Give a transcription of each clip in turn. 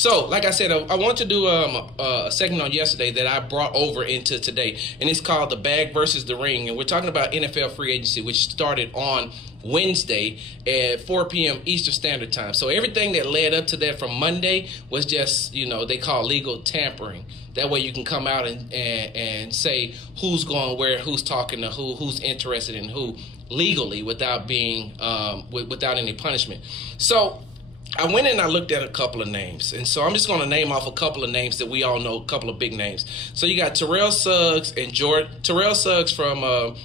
So, like I said, I want to do a segment on yesterday that I brought over into today, and it's called The Bag versus the Ring, and we're talking about NFL free agency, which started on Wednesday at 4 p.m. Eastern Standard Time. So everything that led up to that from Monday was just, they call legal tampering. That way you can come out and say who's going where, who's talking to who's interested in who legally without being without any punishment. So I went and I looked at a couple of names, and so I'm just going to name off a couple of names that we all know, a couple of big names. So you got Terrell Suggs and Terrell Suggs from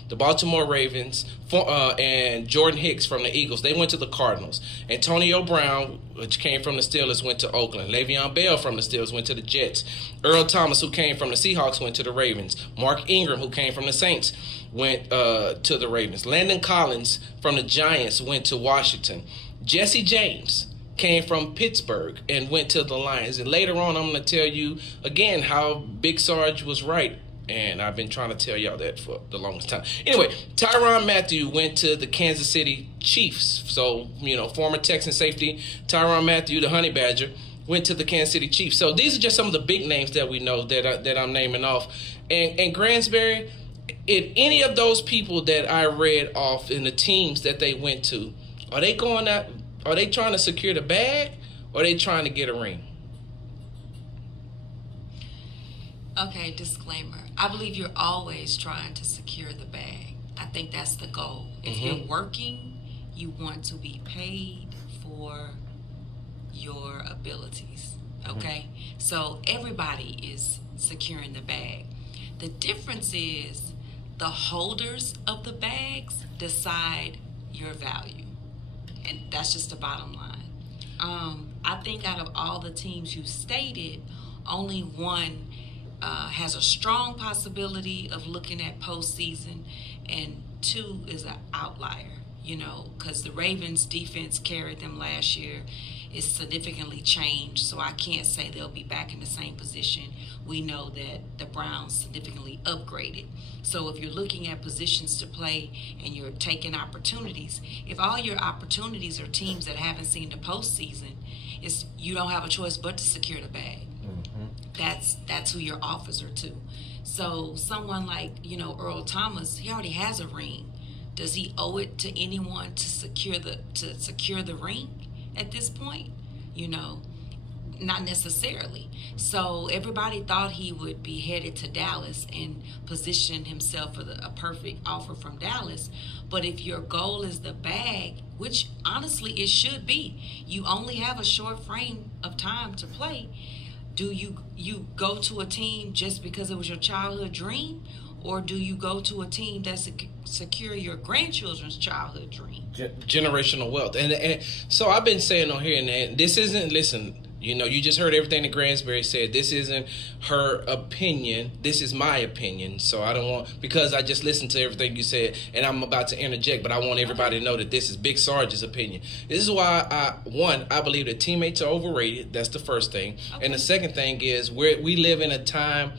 the Baltimore Ravens, and Jordan Hicks from the Eagles. They went to the Cardinals. Antonio Brown, which came from the Steelers, went to Oakland. Le'Veon Bell from the Steelers went to the Jets. Earl Thomas, who came from the Seahawks, went to the Ravens. Mark Ingram, who came from the Saints, went to the Ravens. Landon Collins from the Giants went to Washington. Jesse James came from Pittsburgh and went to the Lions. And later on, I'm going to tell you again how Big Sarge was right. And I've been trying to tell y'all that for the longest time. Anyway, Tyrann Mathieu went to the Kansas City Chiefs. So, former Texan safety Tyrann Mathieu, the Honey Badger, went to the Kansas City Chiefs. So these are just some of the big names that we know that I'm naming off. And Gransberry, if any of those people that I read off in the teams that they went to, are they going out? Are they trying to secure the bag, or are they trying to get a ring? Okay, disclaimer. I believe you're always trying to secure the bag. I think that's the goal. If you're working, you want to be paid for your abilities. Okay? So everybody is securing the bag. The difference is the holders of the bags decide your value. And that's just the bottom line. I think out of all the teams you stated, only one has a strong possibility of looking at postseason, and two is an outlier, because the Ravens defense carried them last year. It's significantly changed, so I can't say they'll be back in the same position. We know that the Browns significantly upgraded. So if you're looking at positions to play and you're taking opportunities, if all your opportunities are teams that haven't seen the postseason, you don't have a choice but to secure the bag. That's who your offers are to. So someone like, Earl Thomas, he already has a ring. Does he owe it to anyone to secure the ring at this point? Not necessarily. So everybody thought he would be headed to Dallas and position himself for a perfect offer from Dallas. But if your goal is the bag, which honestly it should be, you only have a short frame of time to play. Do you go to a team just because it was your childhood dream, or do you go to a team that secure your grandchildren's childhood dream? Generational wealth. And so I've been saying on here, and this isn't, listen, you just heard everything that Gransberry said. This isn't her opinion. This is my opinion. So I don't want, because I just listened to everything you said, and I'm about to interject, but I want everybody to know that this is Big Sarge's opinion. This is why, I believe that teammates are overrated. That's the first thing. Okay. And the second thing is we live in a time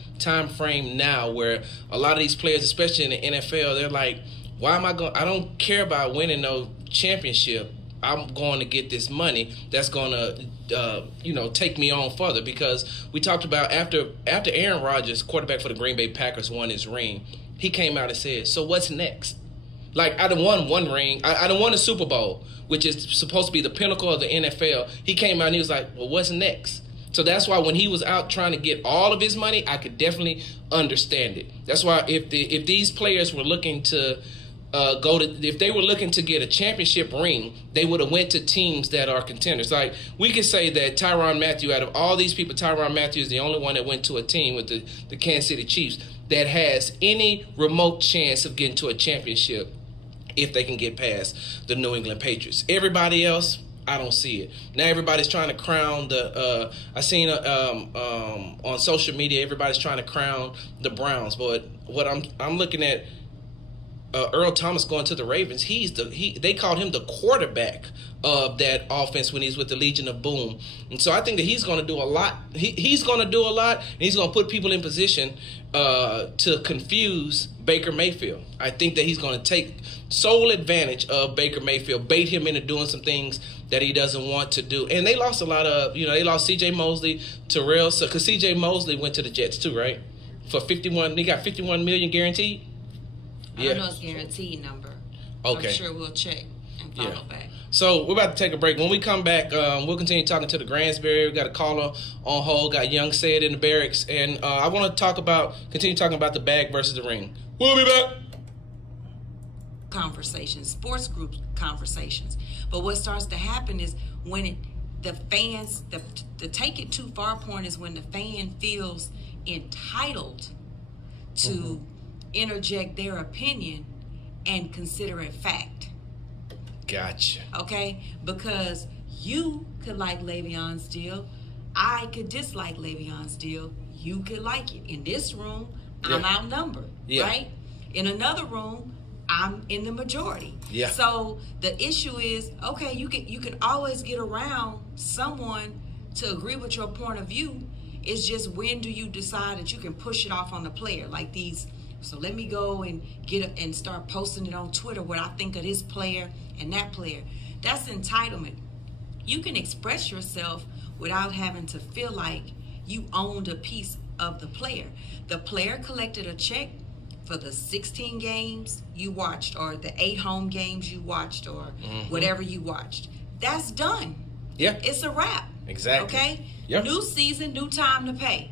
frame now where a lot of these players, especially in the NFL, they're like, why am I going? I don't care about winning no championship. I'm going to get this money that's going to, take me on further. Because we talked about after Aaron Rodgers, quarterback for the Green Bay Packers, won his ring, he came out and said, so what's next? Like, I done won one ring. I done won a Super Bowl, which is supposed to be the pinnacle of the NFL. He came out and he was like, well, what's next? So that's why when he was out trying to get all of his money, I could definitely understand it. That's why if these players were looking to if they were looking to get a championship ring, they would have went to teams that are contenders. Like, we could say that Tyrann Mathieu, out of all these people, Tyrann Mathieu is the only one that went to a team with the Kansas City Chiefs that has any remote chance of getting to a championship if they can get past the New England Patriots. Everybody else, I don't see it. Now everybody's trying to crown I seen on social media, everybody's trying to crown the Browns. But what I'm looking at, Earl Thomas going to the Ravens, they called him the quarterback of that offense when he's with the Legion of Boom. And so I think that he's going to do a lot. He's going to do a lot, and he's going to put people in position to confuse Baker Mayfield. I think that he's going to take sole advantage of Baker Mayfield, bait him into doing some things that he doesn't want to do. And they lost a lot of, they lost C.J. Mosley, Terrell, because C.J. Mosley went to the Jets too, right? For $51, he got $51 million guaranteed. I don't know his guaranteed number. Okay. I'm sure we'll check and follow back. So we're about to take a break. When we come back, we'll continue talking to the Gransberry. We got a caller on hold. Got Young Said in the barracks, and I want to continue talking about the bag versus the ring. We'll be back. Conversations, sports group conversations. But what starts to happen is when the fans, the take it too far point is when the fan feels entitled to interject their opinion and consider it fact. Gotcha. Okay? Because you could like Le'Veon's deal. I could dislike Le'Veon's deal. You could like it. In this room, I'm outnumbered. Right? In another room, I'm in the majority. Yeah. So the issue is, okay, you can always get around someone to agree with your point of view. It's just when do you decide that you can push it off on the player like these. So let me go and and start posting it on Twitter what I think of this player and that player. That's entitlement. You can express yourself without having to feel like you owned a piece of the player. The player collected a check for the 16 games you watched or the 8 home games you watched or whatever you watched. That's done. Yeah. It's a wrap. Exactly. Okay? Yep. New season, new time to pay.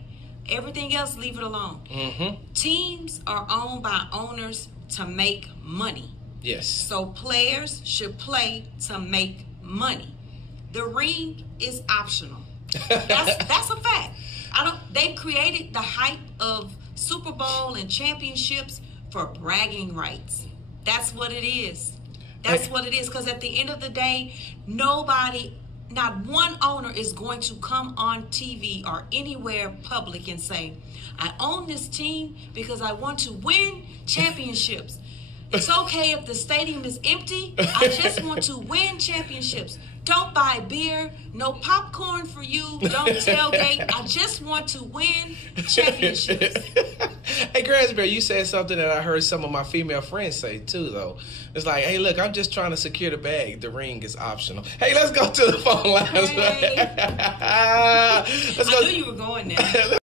Everything else, leave it alone. Teams are owned by owners to make money. Yes. So players should play to make money. The ring is optional. That's a fact. They created the hype of Super Bowl and championships for bragging rights. That's what it is. That's what it is. Because at the end of the day, not one owner is going to come on TV or anywhere public and say, I own this team because I want to win championships. It's okay if the stadium is empty. I just want to win championships. Don't buy beer. No popcorn for you. Don't tailgate. I just want to win championships. Hey, Gransberry, you said something that I heard some of my female friends say, too, though. It's like, hey, look, I'm just trying to secure the bag. The ring is optional. Hey, let's go to the phone lines. Hey. I knew you were going there.